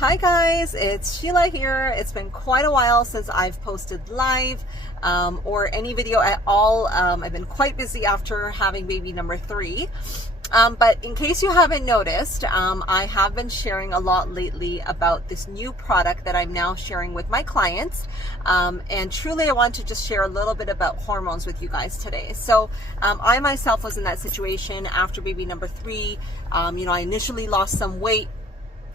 Hi guys, it's Sheila here. It's been quite a while since I've posted live or any video at all. I've been quite busy after having baby number 3. But in case you haven't noticed, I have been sharing a lot lately about this new product that I'm now sharing with my clients. And truly I want to just share a little bit about hormones with you guys today. So I myself was in that situation after baby number 3. I initially lost some weight,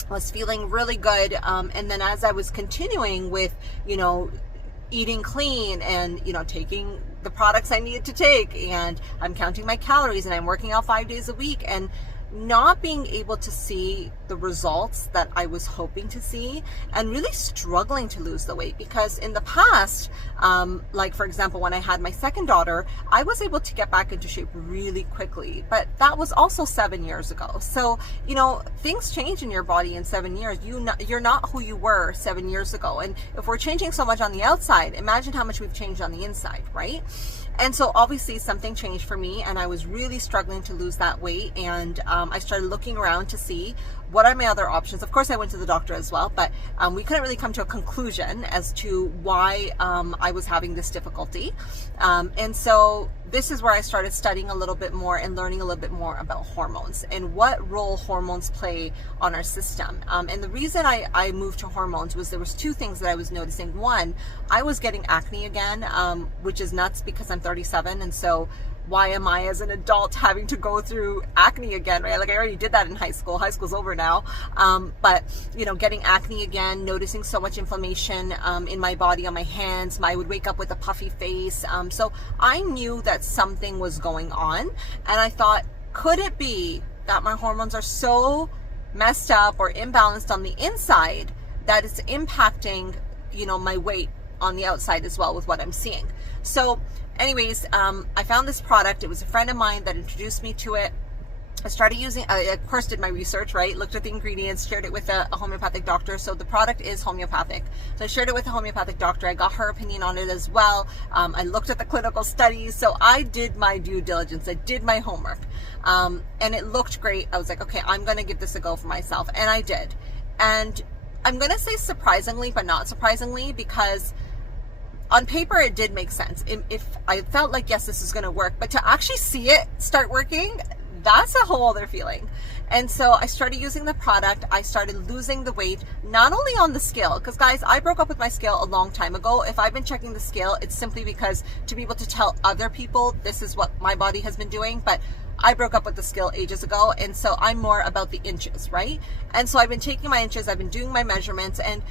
was feeling really good, and then as I was continuing with eating clean and taking the products I needed to take, and I'm counting my calories and I'm working out 5 days a week, and not being able to see the results that I was hoping to see, and really struggling to lose the weight. Because in the past, like for example, when I had my second daughter, I was able to get back into shape really quickly, but that was also 7 years ago. So, things change in your body in 7 years. You're not who you were 7 years ago. And if we're changing so much on the outside, imagine how much we've changed on the inside, right? And so obviously something changed for me, and I was really struggling to lose that weight. And I started looking around to see what are my other options. Of course, I went to the doctor as well, but we couldn't really come to a conclusion as to why I was having this difficulty. And so this is where I started studying a little bit more and learning a little bit more about hormones and what role hormones play on our system. And the reason I moved to hormones was there was 2 things that I was noticing. One, I was getting acne again, which is nuts because I'm 37, and so why am I as an adult having to go through acne again, right? Like I already did that in high school. High school's over now. But getting acne again, noticing so much inflammation in my body, on my hands. I would wake up with a puffy face. So I knew that something was going on, and I thought, could it be that my hormones are so messed up or imbalanced on the inside that it's impacting, my weight on the outside as well with what I'm seeing? So anyways, I found this product. It was a friend of mine that introduced me to it. I started using, I of course did my research, right? Looked at the ingredients, shared it with a homeopathic doctor. So the product is homeopathic. So I shared it with a homeopathic doctor. I got her opinion on it as well. I looked at the clinical studies. So I did my due diligence. I did my homework. And it looked great. I was like, okay, I'm going to give this a go for myself. And I did. And I'm going to say surprisingly, but not surprisingly, because on paper, it did make sense. If I felt like, yes, this is going to work, but to actually see it start working, that's a whole other feeling. And so I started using the product. I started losing the weight, not only on the scale, because guys, I broke up with my scale a long time ago. If I've been checking the scale, it's simply because to be able to tell other people this is what my body has been doing. But I broke up with the scale ages ago, and so I'm more about the inches, right? And so I've been taking my inches, I've been doing my measurements, and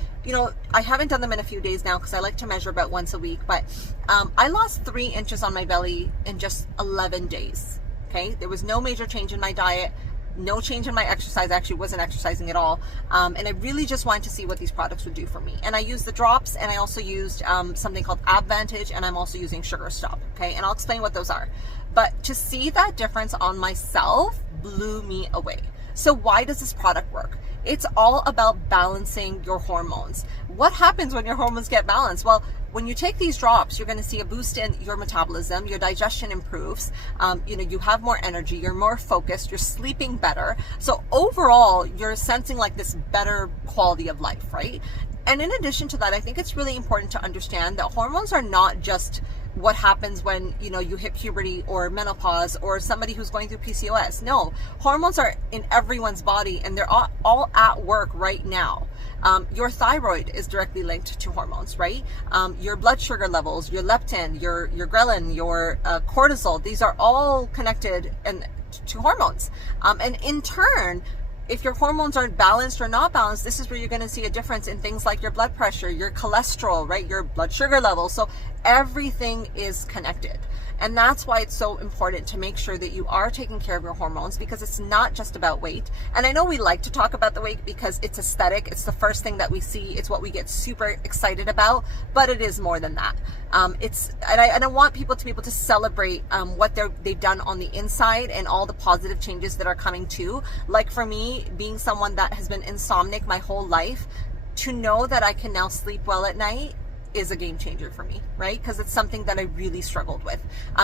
I haven't done them in a few days now because I like to measure about once a week, but I lost 3 inches on my belly in just 11 days, okay? There was no major change in my diet, no change in my exercise. I actually wasn't exercising at all. And I really just wanted to see what these products would do for me. And I used the drops, and I also used something called Advantage, and I'm also using Sugar Stop, okay? And I'll explain what those are. But to see that difference on myself blew me away. So why does this product work? It's all about balancing your hormones. What happens when your hormones get balanced? Well, when you take these drops, you're going to see a boost in your metabolism, your digestion improves, you have more energy, you're more focused, you're sleeping better. So overall, you're sensing like this better quality of life, right? And in addition to that, I think it's really important to understand that hormones are not just what happens when you hit puberty or menopause or somebody who's going through PCOS. No, hormones are in everyone's body, and they're all at work right now. Your thyroid is directly linked to hormones, right? Your blood sugar levels, your leptin, your ghrelin, your cortisol, these are all connected to hormones. And in turn, if your hormones aren't balanced or not balanced, this is where you're going to see a difference in things like your blood pressure, your cholesterol, right? Your blood sugar levels. So everything is connected. And that's why it's so important to make sure that you are taking care of your hormones, because it's not just about weight. And I know we like to talk about the weight because it's aesthetic. It's the first thing that we see. It's what we get super excited about, but it is more than that. I want people to be able to celebrate what they've done on the inside and all the positive changes that are coming too. Like for me, being someone that has been insomniac my whole life, to know that I can now sleep well at night is a game changer for me, right? Because it's something that I really struggled with.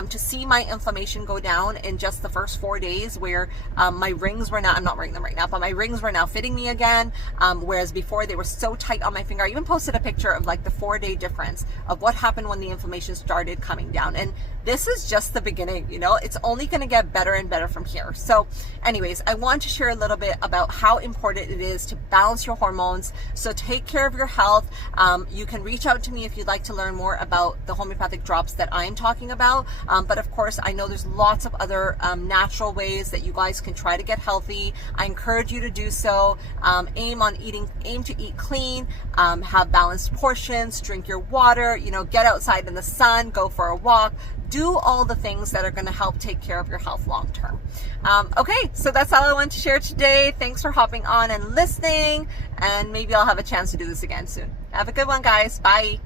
To see my inflammation go down in just the first 4 days, where my rings were now, I'm not wearing them right now, but my rings were now fitting me again, whereas before they were so tight on my finger. I even posted a picture of like the 4-day difference of what happened when the inflammation started coming down. And this is just the beginning, you know, it's only going to get better and better from here. So anyways, I want to share a little bit about how important it is to balance your hormones. So take care of your health. You can reach out to me if you'd like to learn more about the homeopathic drops that I'm talking about. But of course, I know there's lots of other natural ways that you guys can try to get healthy. I encourage you to do so. Aim to eat clean, have balanced portions, drink your water, you know, get outside in the sun, go for a walk. Do all the things that are going to help take care of your health long term. Okay, so that's all I want to share today. Thanks for hopping on and listening, and maybe I'll have a chance to do this again soon. Have a good one, guys. Bye.